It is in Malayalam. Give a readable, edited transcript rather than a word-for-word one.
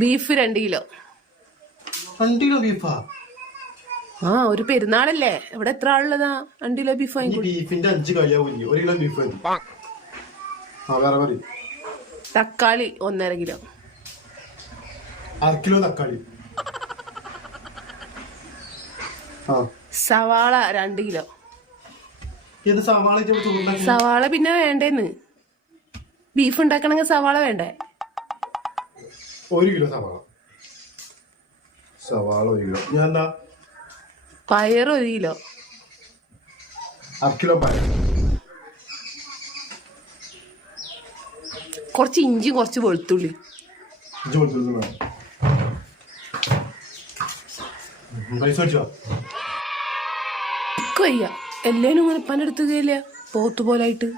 Beef 2 kilo. 2 കിലോ ബീഫാ? ആ, ഒരു പെരുന്നാളല്ലേ, ഇവിടെ എത്ര ആളുള്ളതാ? 2 കിലോ ബീഫ് വാങ്ങിക്കോ. ബീഫിന്റെ 5 കിലോ 1 കിലോ ബീഫ് മതി. വേറെ പറയും. തക്കാളി 1.5 കിലോ. 1/2 കിലോ തക്കാളി. സവാള 2 കിലോ. സവാള പിന്നെ വേണ്ടേന്ന്, ബീഫ് ഉണ്ടാക്കണമെങ്കിൽ സവാള വേണ്ടേ? 1 കിലോ സവാള 1 കിലോ. ഞാൻ പയർ 1 കിലോ. 1/2 കിലോ പയർ. കുറച്ച് ഇഞ്ചി, കുറച്ച് വെളുത്തുള്ളി. വയ്യ, എല്ലാരും ഇങ്ങനെ പനെടുത്തുകയില്ല, പോത്തുപോലായിട്ട്.